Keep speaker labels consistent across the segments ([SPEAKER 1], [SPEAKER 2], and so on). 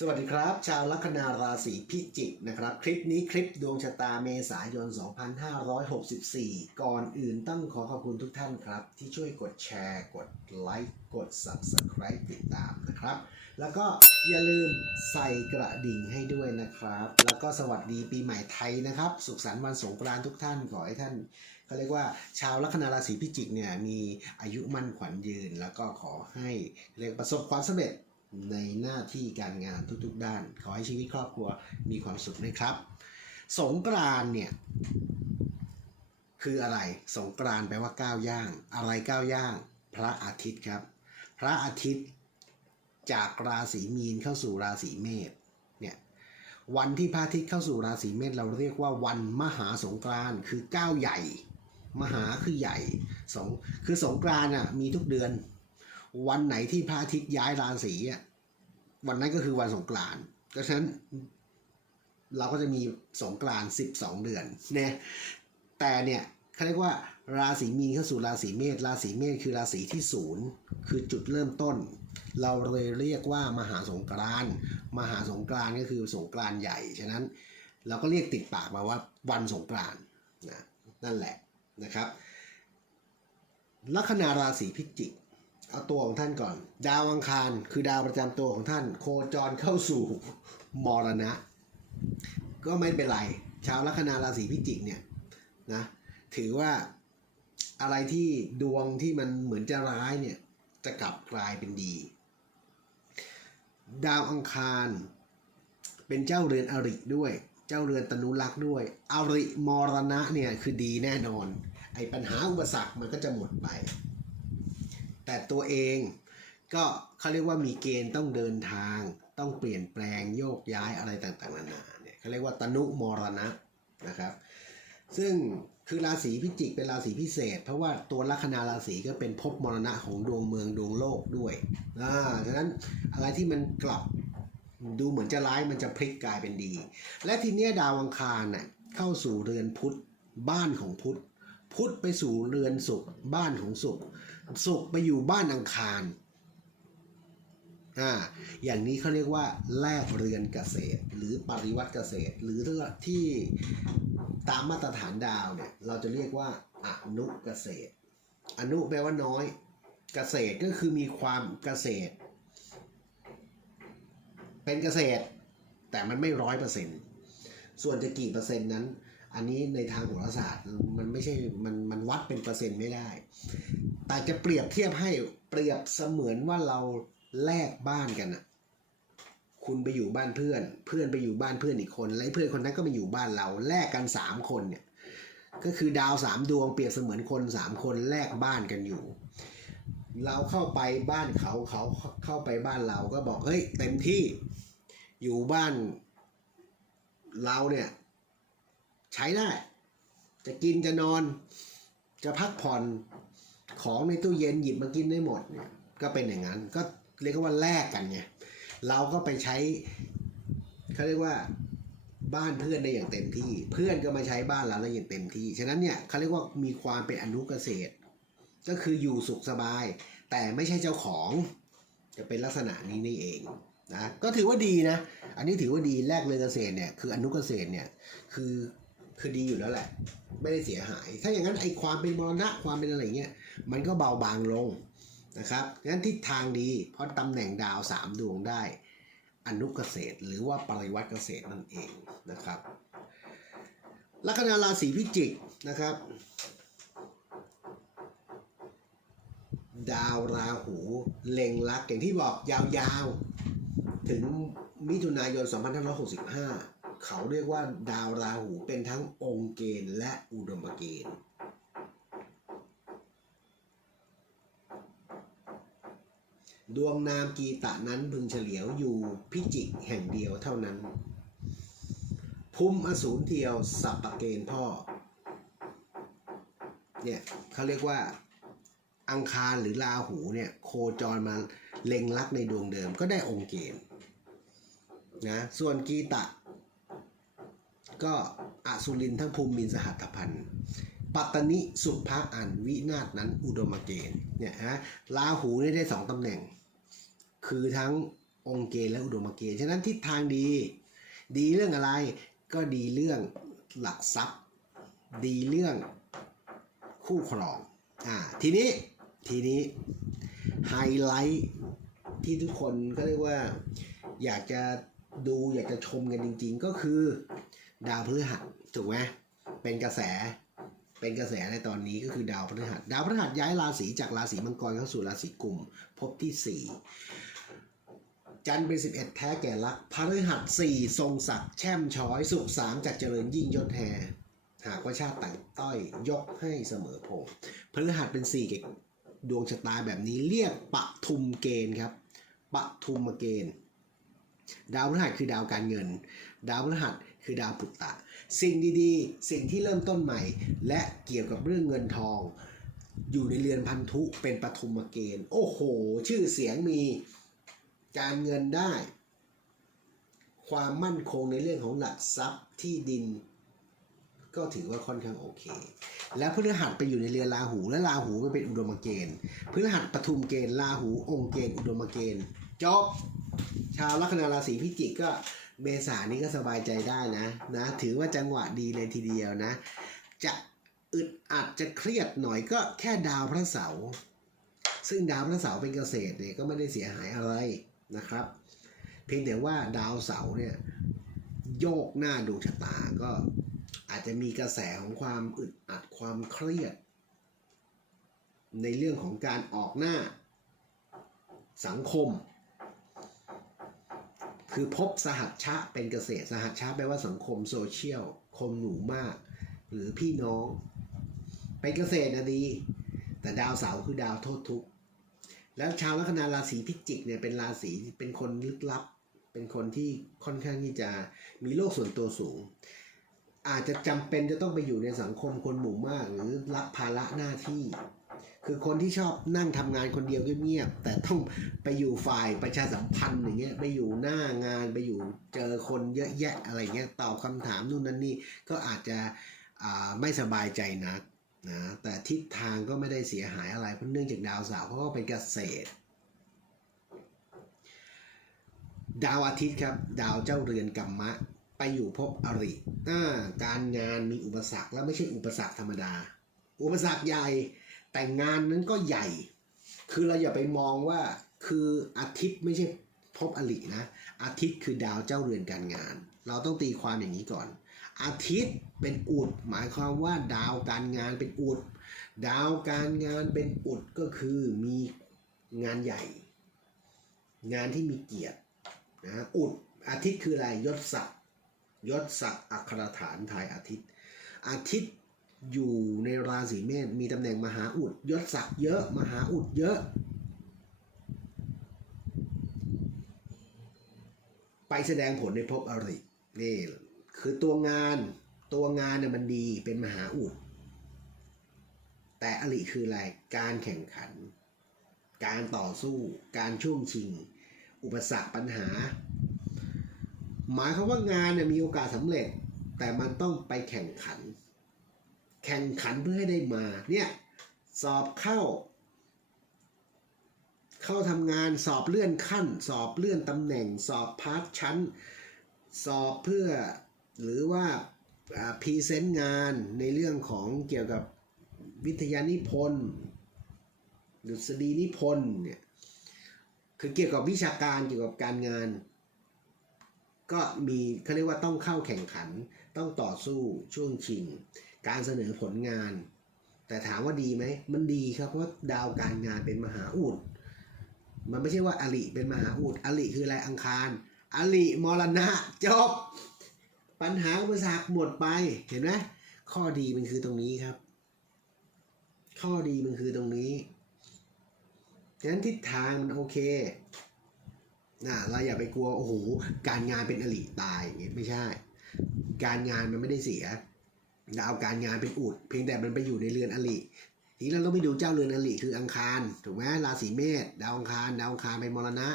[SPEAKER 1] สวัสดีครับ ชาวลัคนาราศีพิจิกนะครับ คลิปนี้คลิปดวงชะตาเมษายน 2564 ก่อนอื่นต้องขอขอบคุณทุกท่านครับ ที่ช่วยกดแชร์ กดไลค์กด Subscribe ติดตามนะครับ แล้วก็อย่าลืมใส่กระดิ่งให้ด้วยนะครับ แล้วก็สวัสดีปีใหม่ไทยนะครับ สุขสันต์วันสงกรานต์ทุกท่านขอให้ท่านเขาเรียกว่าชาวลัคนาราศีพิจิกเนี่ยมีอายุมั่นขวัญยืน แล้วก็ขอให้เรียกประสบความสำเร็จ ในหน้าที่การงานทุกๆด้าน ขอให้ชีวิตครอบครัวมีความสุขนะครับ สงกรานเนี่ยคืออะไร สงกรานแปลว่าก้าวย่าง อะไรก้าวย่าง พระอาทิตย์ครับ พระอาทิตย์จากราศีมีนเข้าสู่ราศีเมษเนี่ยวันที่พระอาทิตย์เข้าสู่ราศีเมษเราเรียกว่าวันมหาสงกรานคือก้าวใหญ่ มหาคือใหญ่สงคือสงกรานอะมีทุกเดือน วันไหนที่พระอาทิตย์ย้ายราศีอะ วันนั้นก็คือวันสงกรานต์เพราะฉะนั้น เราก็จะมีสงกรานต์12เดือนเนี่ยแต่เนี่ยเขาเรียกว่าราศีมีนเข้าสู่ราศีเมษราศีเมษคือราศีที่ศูนย์คือจุดเริ่มต้น เราเลยเรียกว่ามหาสงกรานต์มหาสงกรานต์ก็คือสงกรานต์ใหญ่ฉะนั้น เราก็เรียกติดปากมาว่าวันสงกรานต์นะนั่นแหละนะครับลัคนาราศีพิจิก เอาตัวของท่านก่อน ดาวอังคารคือดาวประจำตัวของท่าน โคจรเข้าสู่มรณะ ก็ไม่เป็นไร ชาวลัคนาราศีพิจิกเนี่ยนะถือว่าอะไรที่ดวงที่มันเหมือนจะร้ายเนี่ยจะกลับกลายเป็นดี ดาวอังคาร เป็นเจ้าเรือนอริด้วย เจ้าเรือนตนุรักษ์ด้วย อริมรณะเนี่ยคือดีแน่นอน ไอ้ปัญหาอุปสรรคมันก็จะหมดไป แต่ตัวเองก็เขาเรียกว่ามีเกณฑ์ต้องเดินทาง ต้องเปลี่ยนแปลงโยกย้ายอะไรต่างๆ นานาเนี่ยเขาเรียกว่าตนุมรณะนะครับ ซึ่งคือราศีพิจิกเป็นราศีพิเศษ เพราะว่าตัวลัคนาราศีก็เป็นภพมรณะของดวงเมืองดวงโลกด้วยอ่าฉะนั้นอะไรที่มันกลับดูเหมือนจะร้ายมันจะพลิกกลายเป็นดี และทีเนี้ยดาวอังคารน่ะเข้าสู่เรือนพุธบ้านของพุธพุธไปสู่เรือนศุกร์บ้านของศุกร์ ศุกร์ไปอยู่บ้านอังคารอ่าอย่างนี้เขาเรียกว่าแลกเรือนเกษตร หรือปริวัติเกษตร หรือที่ตามมาตรฐานดาวเนี่ยเราจะเรียกว่าอนุเกษตร อนุแปลว่าน้อย เกษตรก็คือมีความเกษตร เป็นเกษตร แต่มันไม่ร้อยเปอร์เซ็นต์ส่วนจะกี่เปอร์เซ็นต์นั้น อันนี้ในทางโหราศาสตร์มันไม่ใช่มันมันวัดเป็นเปอร์เซ็นต์ไม่ได้ แต่จะเปรียบเทียบให้เปรียบเสมือนว่าเราแลกบ้านกันอะคุณไปอยู่บ้านเพื่อน เพื่อนไปอยู่บ้านเพื่อนอีกคน และเพื่อนคนนั้นก็มาอยู่บ้านเราแลกกันสามคนเนี่ยก็คือดาวสามดวงเปรียบเสมือนคนสามคนแลกบ้านกันอยู่ เราเข้าไปบ้านเขาเขาเข้าไปบ้านเราก็บอกเฮ้ยเต็มที่อยู่บ้านเราเนี่ยใช้ได้ จะกินจะนอน จะพักผ่อน ของในตู้เย็นหยิบมากินได้หมดเนี่ยก็เป็นอย่างนั้น ก็เรียกว่าแลกกันไงเราก็ไปใช้เขาเรียกว่าบ้านเพื่อนได้อย่างเต็มที่ เพื่อนก็มาใช้บ้านเราได้อย่างเต็มที่ ฉะนั้นเนี่ยเขาเรียกว่ามีความเป็นอนุเกษตร ก็คืออยู่สุขสบาย แต่ไม่ใช่เจ้าของจะเป็นลักษณะนี้นี่เองนะก็ถือว่าดีนะ อันนี้ถือว่าดีแลกเรือนเกษตรเนี่ยคืออนุเกษตรเนี่ยคือ คือดีอยู่แล้วแหละ ไม่ได้เสียหาย ถ้าอย่างนั้นไอ้ความเป็นมรณะความเป็นอะไรเงี้ยมันก็เบาบางลงนะครับงั้นทิศทางดีเพราะตำแหน่งดาวสามดวงได้ อนุเกษตรหรือว่าปริวัติเกษตรนั่นเองนะครับลัคนาราศีพิจิกนะครับ ดาวราหูเล็งลักอย่างที่บอกยาวๆ ถึงมิถุนายน 2565 เขาเรียกว่าดาวราหูเป็นทั้งองค์เกณฑ์และอุดมเกณฑ์ ดวงนามกีตะนั้นพึงเฉลียวอยู่พิจิกแห่งเดียวเท่านั้นภูมิอสูรเทียวสับปะเกณฑ์พ่อ เนี่ยเขาเรียกว่าอังคารหรือราหูเนี่ยโคจรมาเล็งลักในดวงเดิมก็ได้องค์เกณฑ์นะส่วนกีตะ ก็อสุรินทั้งภูมิมินสหัตพันธ์ปัตตนิสุภาอันวินาศนั้นอุดมเกณฑ์เนี่ยฮะราหูนี่ได้สองตำแหน่ง คือทั้งองค์เกณฑ์และอุดมเกณฑ์ฉะนั้นทิศทางดี ดีเรื่องอะไรก็ดีเรื่องหลักทรัพย์ ดีเรื่องคู่ครองอ่าทีนี้ทีนี้ไฮไลท์ที่ทุกคนก็เรียกว่าอยากจะดูอยากจะชมกันจริง ๆ ก็คือ ดาวพฤหัสถูกไหมเป็นกระแส เป็นกระแสในตอนนี้ก็คือดาวพฤหัส ดาวพฤหัสย้ายราศีจากราศีมังกรเข้าสู่ราศีกุมภพที่ 4 จันทร์เป็น11 แท้แก่ลักพฤหัส 4 ทรงศักดิ์แช่มช้อยสุขสามจากเจริญยิ่งยศแฮหากว่าชาติต่างต้อยยกให้เสมอพงษ์พฤหัสเป็น4เก่ดวงชะตาแบบนี้เรียกปทุมเกณฑ์ครับปทุมเกณฑ์ ดาวพฤหัสคือดาวการเงิน ดาวพฤหัส คือดาวปุตตะ สิ่งดีๆ สิ่งที่เริ่มต้นใหม่ และเกี่ยวกับเรื่องเงินทอง อยู่ในเรือนพันธุเป็นปฐุมเกณฑ์ โอ้โห ชื่อเสียงมีการเงินได้ ความมั่นคงในเรื่องของหลักทรัพย์ที่ดิน ก็ถือว่าค่อนข้างโอเค แล้วพฤหัสไปอยู่ในเรือนราหูและราหูมันเป็นอุดมเกณฑ์พฤหัสปฐุมเกณฑ์ราหูองค์เกณฑ์อุดมเกณฑ์จบชาวลัคนาราศีพิจิกก็ เมษานี้ก็สบายใจได้นะนะ ถือว่าจังหวะดีเลยทีเดียวนะ จะอึดอัดจะเครียดหน่อยก็แค่ดาวพระเสาร์ซึ่งดาวพระเสาร์เป็นเกษตรเนี่ยก็ไม่ได้เสียหายอะไรนะครับ เพียงแต่ว่าดาวเสาร์เนี่ยโยกหน้าดวงชะตาก็อาจจะมีกระแสของความอึดอัดความเครียด ในเรื่องของการออกหน้าสังคม คือพบสหัชชะเป็นเกษตรสหัชชะแปลว่าสังคมโซเชียลคมหนูมาก หรือพี่น้อง เป็นเกษตรนะดี แต่ดาวเสาร์คือดาวโทษทุกข์แล้วชาวลัคนาราศีพิจิกเนี่ยเป็นราศีเป็นคนลึกลับ เป็นคนที่ค่อนข้างที่จะมีโลกส่วนตัวสูง อาจจะจำเป็นจะต้องไปอยู่ในสังคมคนหมู่มาก หรือรับภาระหน้าที่ คือคนที่ชอบนั่งทำงานคนเดียวเงียบๆแต่ต้องไปอยู่ฝ่ายประชาสัมพันธ์อย่างเงี้ยไปอยู่หน้างานไปอยู่เจอคนเยอะแยะอะไรเงี้ยตอบคำถามนู่นนั่นนี่ก็อาจจะไม่สบายใจนักนะแต่ทิศทางก็ไม่ได้เสียหายอะไรเพราะเนื่องจากดาวเสาร์เขาก็เป็นเกษตร ดาวอาทิตย์ครับ ดาวเจ้าเรือนกรรมะ ไปอยู่ภพอริการงานมีอุปสรรคแล้วไม่ใช่อุปสรรคธรรมดา อุปสรรคใหญ่ แต่งานนั้นก็ใหญ่ คือเราอย่าไปมองว่าคืออาทิตย์ไม่ใช่ภพอรินะ อาทิตย์คือดาวเจ้าเรือนการงาน เราต้องตีความอย่างนี้ก่อน อาทิตย์เป็นอุด หมายความว่าดาวการงานเป็นอุด ดาวการงานเป็นอุดก็คือมีงานใหญ่ งานที่มีเกียรตินะอุดอาทิตย์คืออะไรยศศักดิ์ยศศักดิ์อัครฐานทายอาทิตย์ อาทิตย์ อยู่ในราศีเมษมีตำแหน่งมหาอุดยศศักดิ์เยอะ มหาอุดเยอะ ไปแสดงผลในภพอรินี่คือตัวงานตัวงานเนี่ยมันดีเป็นมหาอุด แต่อริคืออะไรการแข่งขัน การต่อสู้ การช่วงชิง อุปสรรคปัญหา หมายความว่างานเนี่ยมีโอกาสสำเร็จ แต่มันต้องไปแข่งขัน แข่งขันเพื่อให้ได้มาเนี่ยสอบเข้า เข้าทำงานสอบเลื่อนขั้น สอบเลื่อนตำแหน่ง สอบพาร์ทชั้น สอบเพื่อหรือว่าพรีเซนต์งานในเรื่องของเกี่ยวกับวิทยานิพนธ์ดุษฎีนิพนธ์เนี่ยคือเกี่ยวกับวิชาการเกี่ยวกับการงาน ก็มีเขาเรียกว่าต้องเข้าแข่งขันต้องต่อสู้ช่วงชิง การเสนอผลงาน แต่ถามว่าดีไหม มันดีครับเพราะดาวการงานเป็นมหาอุดมันไม่ใช่ว่าอลิเป็นมหาอุดอลิคืออะไรอังคาร อลิมรณะจบ ปัญหาอุปสรรคหมดไปเห็นไหมข้อดีมันคือตรงนี้ครับ ข้อดีมันคือตรงนี้ฉะนั้นทิศทางมันโอเคนะเราอย่าไปกลัวโอ้โหการงานเป็นอลิตายอย่างงี้ไม่ใช่ การงานมันไม่ได้เสีย ดาวการงานเป็นอุดเพียงแต่มันไปอยู่ในเรือนอลิทีนี้เราต้องไปดูเจ้าเรือนอลิคืออังคารถูกไหมราศีเมษดาวอังคารดาวอังคารเป็นมรณะ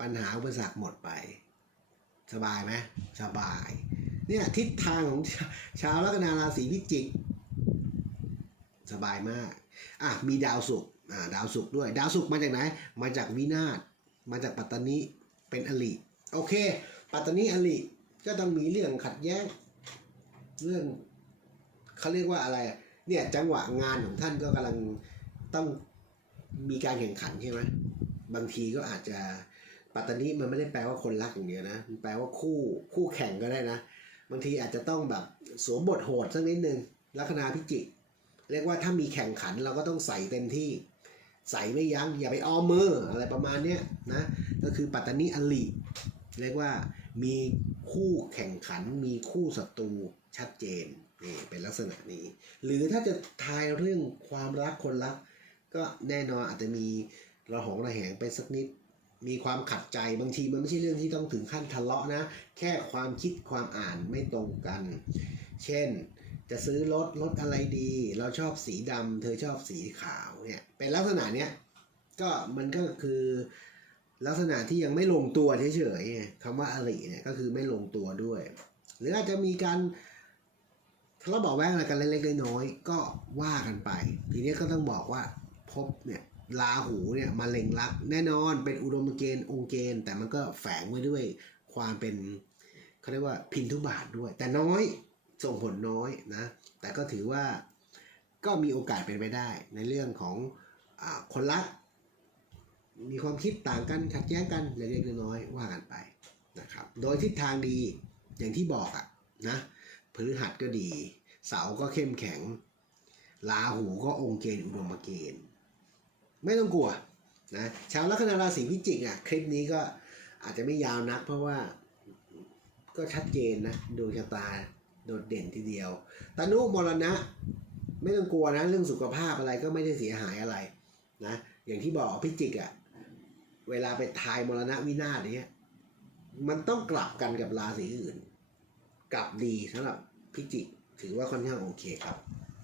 [SPEAKER 1] ปัญหาอุปสรรคหมดไป สบายไหมสบาย เนี่ยทิศทางของชาชาวลัคนาราศีพิจิก สบายมากอะมีดาวศุกร์อ่าดาวศุกร์ด้วย ดาวศุกร์มาจากไหน มาจากวินาศมาจากปัตตานีเป็นอลิโอเค ปัตตานีอลิก็ต้องมีเรื่องขัดแย้ง เรื่องเขาเรียกว่าอะไรเนี่ยจังหวะงานของท่านก็กำลังต้องมีการแข่งขันใช่ไหมบางทีก็อาจจะปัตตานีมันไม่ได้แปลว่าคนรักอย่างเดียวนะมันแปลว่าคู่คู่แข่งก็ได้นะ บางทีอาจจะต้องแบบสวมบทโหดสักนิดนึงลัคนาพิจิกเรียกว่าถ้ามีแข่งขันเราก็ต้องใส่เต็มที่ ใส่ไม่ยั้งอย่าไปอ้อมมืออะไรประมาณเนี้ยนะก็คือปัตตานีอลีเรียกว่ามีคู่แข่งขันมีคู่ศัตรู ชัดเจนนี่เป็นลักษณะนี้ หรือถ้าจะทายเรื่องความรักคนรัก ก็แน่นอนอาจจะมีระหองระแหงไปสักนิด มีความขัดใจบางทีมันไม่ใช่เรื่องที่ต้องถึงขั้นทะเลาะนะ แค่ความคิดความอ่านไม่ตรงกัน เช่นจะซื้อรถรถอะไรดี เราชอบสีดำเธอชอบสีขาวเนี่ยเป็นลักษณะเนี้ยก็มันก็คือลักษณะที่ยังไม่ลงตัวเฉยๆคำว่าอริเนี่ยก็คือไม่ลงตัวด้วย หรืออาจจะมีการ ทะเลาะเบาแว้งอะไรกันเล็กๆน้อยๆก็ว่ากันไป ทีนี้ก็ต้องบอกว่าพบเนี่ยลาหูเนี่ยมาเล็งรัก แน่นอนเป็นอุดมเกณฑ์องค์เกณฑ์ แต่มันก็แฝงไว้ด้วยความเป็นเขาเรียกว่าพินทุบาทด้วย แต่น้อยส่งผลน้อยนะ แต่ก็ถือว่าก็มีโอกาสเป็นไปได้ ในเรื่องของอคนรัก มีความคิดต่างกันขัดแย้งกันเล็กๆน้อยๆว่ากันไปนะครับ โดยทิศทางดีอย่างที่บอกอะนะ ฤหัสก็ดี เสาก็เข้มแข็ง ลาหูก็องค์เกณฑ์อุดมเกณฑ์ ไม่ต้องกลัวนะชาวลัคนาราศีพิจิกอะคลิปนี้ก็อาจจะไม่ยาวนักเพราะว่าก็ชัดเจนนะดวงชะตาโดดเด่นทีเดียวตนุมรณะ ไม่ต้องกลัวนะเรื่องสุขภาพอะไรก็ไม่ได้เสียหายอะไรนะอย่างที่บอกพิจิกอะเวลาไปทายมรณะวินาศเนี้ยมันต้องกลับกันกับราศีอื่น กลับดีสำหรับ พิจิกถือว่าค่อนข้างโอเคครับ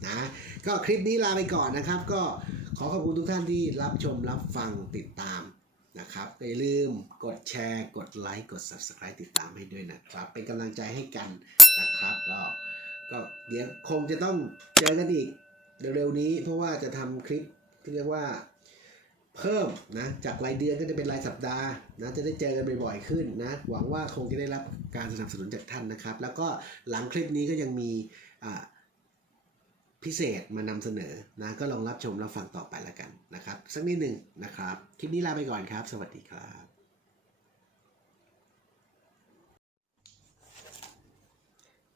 [SPEAKER 1] นะก็คลิปนี้ลาไปก่อนนะครับ ก็ขอขอบคุณทุกท่านที่รับชมรับฟังติดตามนะครับอย่าลืมกดแชร์กดไลค์กด Subscribe ติดตามให้ด้วยนะครับ เป็นกำลังใจให้กันนะครับก็ก็เดี๋ยวคงจะต้องเจอกันอีกเร็วๆนี้ เพราะว่าจะทำคลิปที่เรียกว่า เพิ่มนะจากรายเดือนก็จะเป็นรายสัปดาห์นะจะได้เจอกันบ่อยๆขึ้นนะหวังว่าคงจะได้รับการสนับสนุนจากท่านนะครับ แล้วก็หลังคลิปนี้ก็ยังมีพิเศษมานำเสนอนะก็ลองรับชมรับฟังต่อไปแล้วกันนะครับสักนิดหนึ่งนะครับคลิปนี้ลาไปก่อนครับ สวัสดีครับ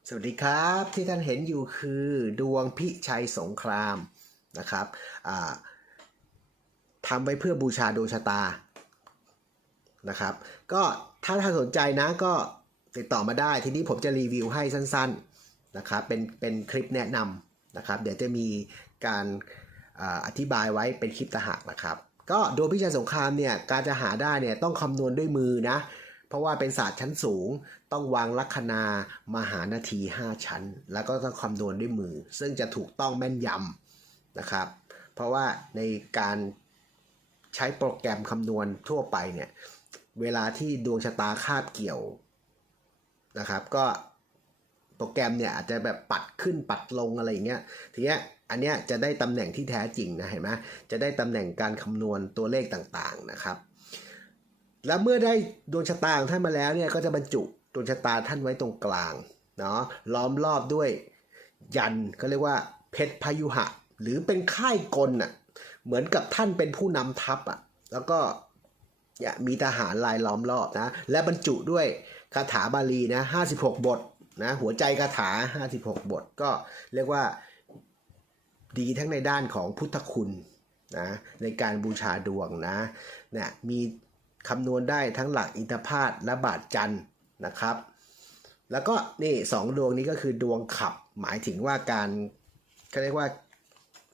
[SPEAKER 1] สวัสดีครับที่ท่านเห็นอยู่คือดวงพิชัยสงครามนะครับอ่า ทำไว้เพื่อบูชาดวงชะตานะครับ ก็ถ้าท่านสนใจนะก็ติดต่อมาได้ทีนี้ผมจะรีวิวให้สั้นๆนะครับเป็นเป็นคลิปแนะนำนะครับ เดี๋ยวจะมีการอาอธิบายไว้เป็นคลิปตะหากนะครับ ก็ดวงพิชัยสงครามเนี่ยการจะหาได้เนี่ยต้องคำนวณด้วยมือนะ เพราะว่าเป็นศาสตร์ชั้นสูง ต้องวางลัคนามหานาที 5 ชั้น แล้วก็ต้องคำนวณด้วยมือ ซึ่งจะถูกต้องแม่นยำนะครับ เพราะว่าในการ ใช้โปรแกรมคำนวณทั่วไปเนี่ย เวลาที่ดวงชะตาคาบเกี่ยวนะครับ ก็โปรแกรมเนี่ยอาจจะแบบปัดขึ้นปัดลงอะไรอย่างเงี้ย ทีเนี้ยอันเนี้ยจะได้ตำแหน่งที่แท้จริงนะเห็นไหมจะได้ตำแหน่งการคำนวณตัวเลขต่างๆนะครับ แล้วเมื่อได้ดวงชะตาของท่านมาแล้วเนี่ยก็จะบรรจุดวงชะตาท่านไว้ตรงกลางเนาะล้อมรอบด้วยยันก็เรียกว่าเพชรพยุหะ หรือเป็นค่ายกลน่ะ เหมือนกับท่านเป็นผู้นำทัพอะ แล้วก็มีทหารลายล้อมรอบนะ และบรรจุด้วยคาถาบาลีนะ56บทนะหัวใจคาถา56บท ก็เรียกว่าดีทั้งในด้านของพุทธคุณนะในการบูชาดวงนะเนี่ยมีคำนวณได้ทั้งหลักอินทพาตและบาทจันนะครับ แล้วก็นี่สองดวงนี้ก็คือดวงขับหมายถึงว่าการเขาเรียกว่า